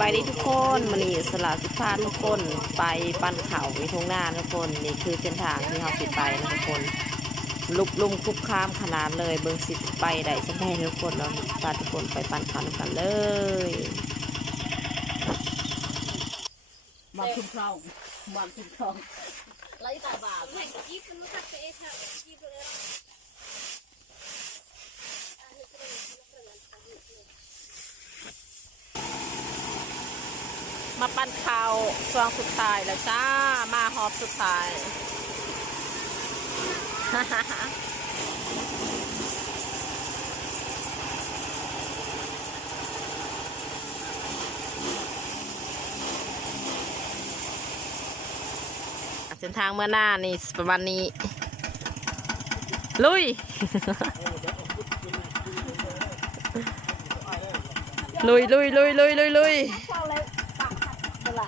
บายดีทุกคนมันนี่สลัดสิพาทุกคนไปปั้นเขาในทงหน้าทุกคนนี่คือเส้นทางที่เราสิไปนะทุกคนลุกลุ่มคุบข้ามขนาดเลยเบิ้งสิไปได้ฉันได้ทุกคนเราพาทุกคนไปปั้นเขาด้วยกันเลยมาคุ้มครองมาคุ้มครองไล่ตาบาป Nej, gick och satte ett här. Gick och det. มาปั้นเขาช่วงสุดท้ายแล้วจ้า มาฮอบสุดท้ายเส้นทางเมื่อหน้านี่ประมาณนี้ ลุย ลุยลุยลุยลุยลุยลุย เข้าเลยปักเวลา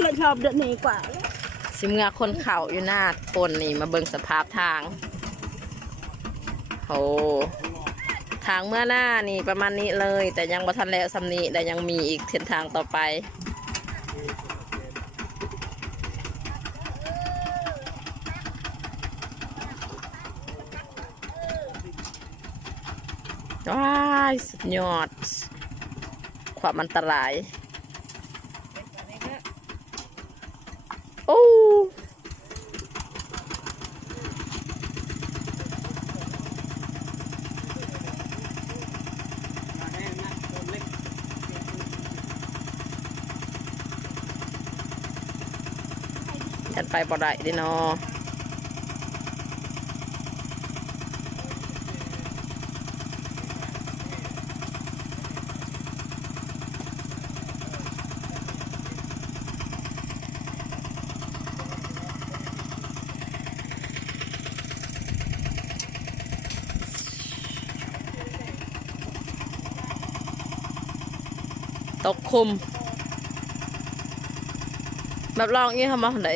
เรา ชอบเดินนี้กว่า สิเมื่อคนเข่าอยู่หน้าคนนี่มาเบิ่งสภาพทางโอ้ทางเมื่อหน้านี่ประมาณนี้เลย แต่ยังบ่ทันแล้วสำนีแต่ยังมีอีกเส้นทางต่อไปว้ายสุดยอด ความอันตราย โอ้ ยันไปบ่ได้ดิเนาะตกคุม แบบลองนี่ทำมาไหน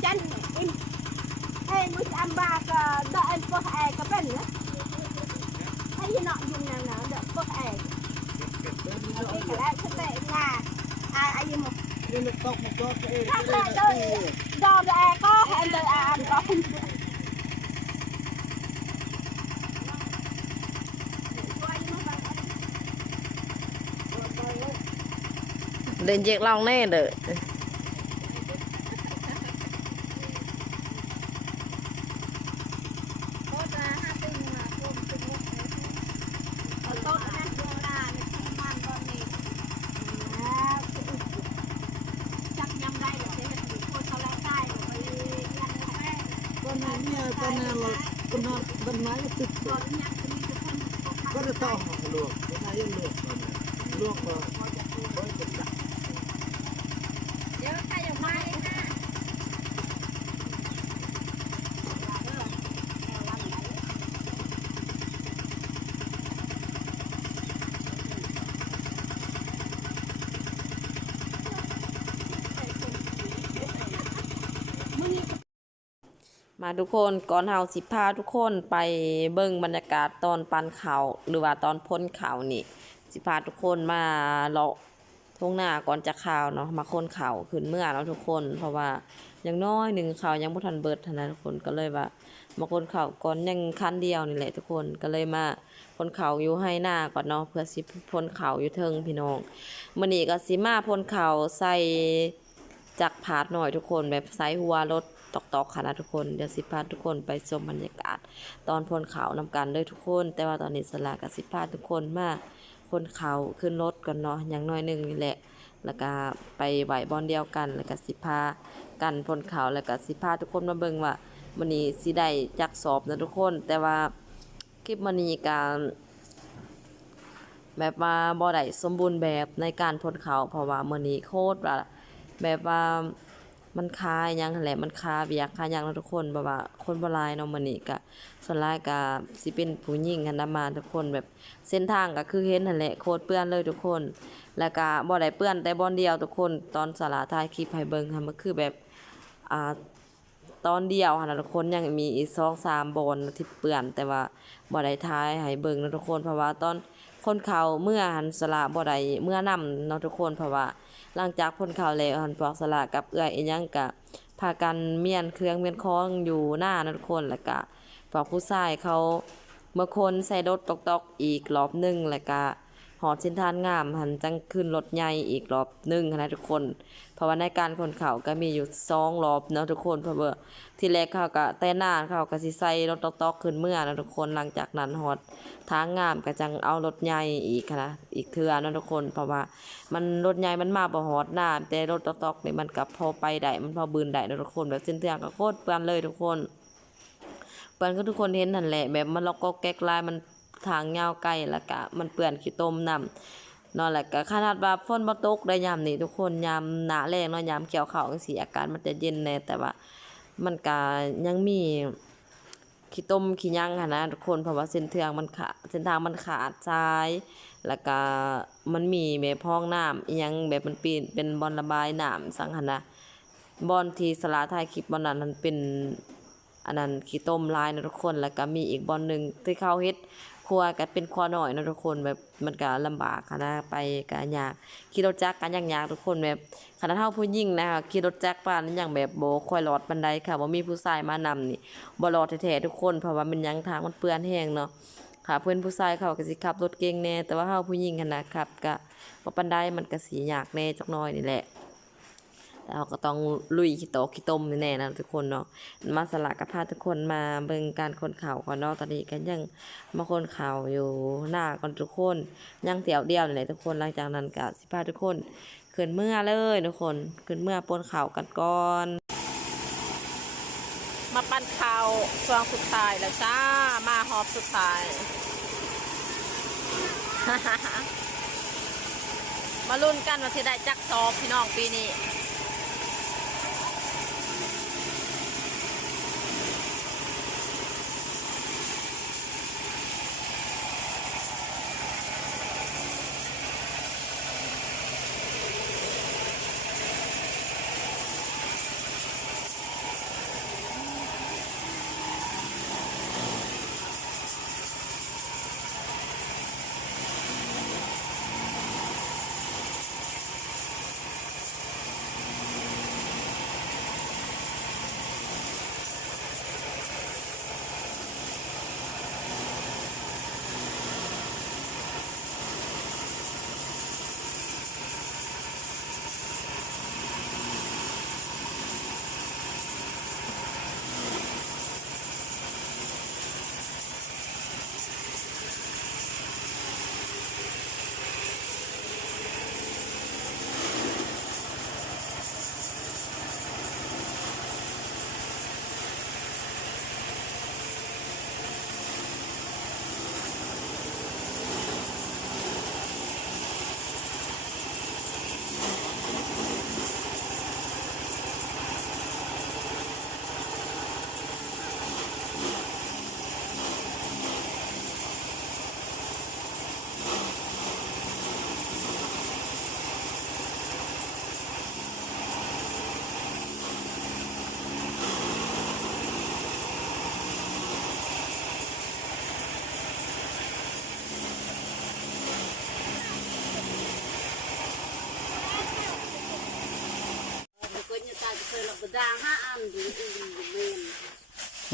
ใช่จันอิมเอ้ยมุสอัมบากดอกเอ็นพวกแอร์ก็เป็นนะให้ยนอยุงนางนะดอกพวกแอร์โอเคก็แล้วฉันเตะงาอาอายุมนี่มันตกมันก็เองถ้าเตะดอกดอกแอร์ก็แอนเดอร์อาร์ก็คุณเดินเจ๊กลองแน่เด้อ โต๊ะนั่นโบราณในสมัยตอนนี้จับยำได้หรือเจ๊ถือโคตรเขาแล้วได้หรือไปยังแม่ ก็นั่น เนี่ยก็นั่นเราก็นั่นต้นติดตอนนี้จะมีทุกคนก็จะต้องลวกก็นายยังลวกลวกก็เดี๋ยวใครอยากมานะ มาทุกคนก่อนเฮาสิพาทุกคนไปเบิ่งบรรยากาศตอนปันเขาหรือว่าตอนพ้นเขานี่ สิพาทุกคนมาเลาะทุ่งนาก่อนจะข่าวเนาะมาค้นเขาขึ้นเมื่อเนาะทุกคน เพราะว่าอย่างน้อยหนึ่งเขายังบ่ทันเบิดท่านั้นทุกคนก็เลยว่า มาคนเขาก่อนยังคันเดียวนี่แหละทุกคนก็เลยมาคนเขาอยู่ให้หน้าก่อนเนาะเพื่อสิพ้นเขาอยู่เทิงพี่น้องมื้อนี้ก็สิมาพ้นเขาใส่จักรพาดหน่อยทุกคนแบบใส่หัวรถ ตอกๆค่ะนะทุกคนเดี๋ยวสิพาทุกคนไปชมบรรยากาศ ตอนพ้นเขาวนำกันเลยทุกคน แต่ว่าตอนนี้สลากับสิพาทุกคนมาพ้นเขาขึ้นรถก่อนเนาะอย่างน้อยหนึ่งนี่แหละ แล้วก็ไปไหวบอนเดียวกัน แล้วก็สิพากันพนเขาแล้วก็สิพาทุกคนมาเบิ่งว่ามื้อนี้สิได้จักสอบนะทุกคน แต่ว่าคลิปมื้อนี้ก็แบบว่าบ่ได้สมบูรณ์แบบในการพนเขาเพราะว่ามื้อนี้โคตรว่าแบบว่า มันคาหยังแหละมันคาเวียกคาหยังทุกคนแบบว่าคนบ่หลายเนาะมื้อนี้ก็ส่วนหลายก็สิเป็นผู้หญิงหันนะมาทุกคนแบบเส้นทางก็คือเห็นนั่นแหละโคตรเปื้อนเลยทุกคน แล้วก็บ่ได้เปื้อนแต่บอนเดียวทุกคนตอนสาราถ่ายคลิปให้เบิ่งค่ะมันคือแบบอ่าตอนเดียวค่ะทุกคนยังมีอีก2 3บอนที่เปื้อนแต่ว่าบ่ได้ถ่ายให้เบิ่งนะทุกคนเพราะว่าตอน คนเขาเมื่อหันสละบ่ได้เมื่อนํเนาะทุกคนเพราะว่าหลังจากพ้นเขาแล้วหันพวกสละกับเอื้อยอีหยังก็พากันเมียนเครื่องเมียนคองอยู่หน้านะทุกคนแล้วก็พวกผู้ชายเขาเมื่อคนใส่รถตอกๆอีกรอบหนึงแล้วก็ หอดเส้นทานงามหันจังขึ้นรถใหญ่อีกรอบหนึงนะทุกคน เพราะว่าในการคนเขาก็มีอยู่สองรอบเนาะทุกคนเพราะว่าที่แรกเขาก็แต่หน้าเขาก็สิใส่รถตอกๆขึ้นเมื่อนะทุกคนหลังจากนั้นหอดทางงามก็จังเอารถใหญ่อีกนะอีกเทื่อนะทุกคน เพราะว่ามันรถใหญ่มันมาบ่ฮอดหน้าแต่รถตอกๆนี่มันก็พอไปได้มันพอบืนได้นะทุกคนแบบเส้นทางก็โคตรเปื้อนเลยทุกคนเปื้อนก็ทุกคนเห็นนั่นแหละแบบมันล็อกก็แก๊กลายมัน ทางยาวไกลแล้วก็มันเปื้อนขี้ต้มน้ำนอนแหละก็ขนาดว่าฝนบ่ตกได้ยามนี้ทุกคนยามหน้าแรงเนาะยามเกี่ยวข้าวจังซี่อากาศมันจะเย็นแน่แต่ว่ามันก็ยังมีขี้ต้มขี้ยังหันนะทุกคนเพราะว่าเส้นทางมันขาดเส้นทางมันขาดทราย แล้วก็มันมีแบบพองน้ำอียังแบบมันปีนเป็นบอนระบายน้ำสังหันนะบอนที่สลาถ่ายคลิปบอนนั้นมันเป็นอันนั้นขี้ต้มลายนะทุกคนแล้วก็มีอีกบอลหนึ่งที่เขาเฮ็ด ครัวก็เป็นครัวหน่อยนะทุกคนแบบมันก็ลำบากค่ะนะไปก็ยากขี่รถจักรกันยากๆทุกคนแบบขนาดเฮาผู้หญิงนะคะขี่รถจักรปานนั้นยังแบบโบค่อยรอดปานใดค่ะบ่มีผู้ชายมานำนี่บ่รอดแท้ๆทุกคนเพราะว่ามันยังทางมันเปื้อนแห้งเนาะค่ะเพื่อนผู้ชายเขาก็สิขับรถเก่งแน่แต่ว่าเฮาผู้หญิงหันนะขับก็บ่ปานใดมันก็สิยากแน่จักหน่อยนี่แหละ เราก็ต้องลุยขี้โตขี้ต้มแน่นะทุกคนเนาะมาสละกับพาทุกคนมาเบิ่งการคนข่าวก่อนเนาะตอนนี้ก็ยังมาคนข่าวอยู่หน้าก่อนทุกคนยังเตี่ยวเดียวนี่แหละทุกคนหลังจากนั้นก็สิพาทุกคนขึ้นเมื่อเลยทุกคนขึ้นเมื่อปนข่าวกันก่อนมาปั้นข่าวช่วงสุดท้ายแล้วจ้า มาหอบสุดท้าย มาลุ้นกันว่าสิได้จักสอบพี่น้องปีนี้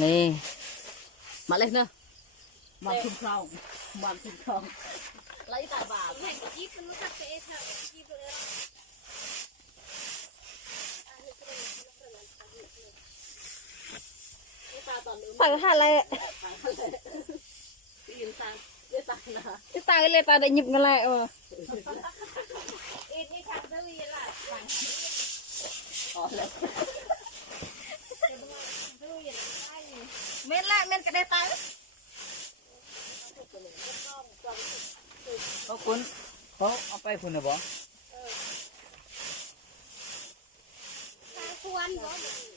นี่มาเลยเนอะไล่ตาบาแม่งจีบมันรู้จักไปเองค่ะจีบเลยสั่งหาอะไรที่ตายเลยตาได้หยิบกันเลยเออเอ็นนี่ค่ะเดลีย อ๋อแล้วเม่นละเม่นก็ได้ตังค์เขาคุณเขาเอาไปคุณนะบ่ทางควรบ่เ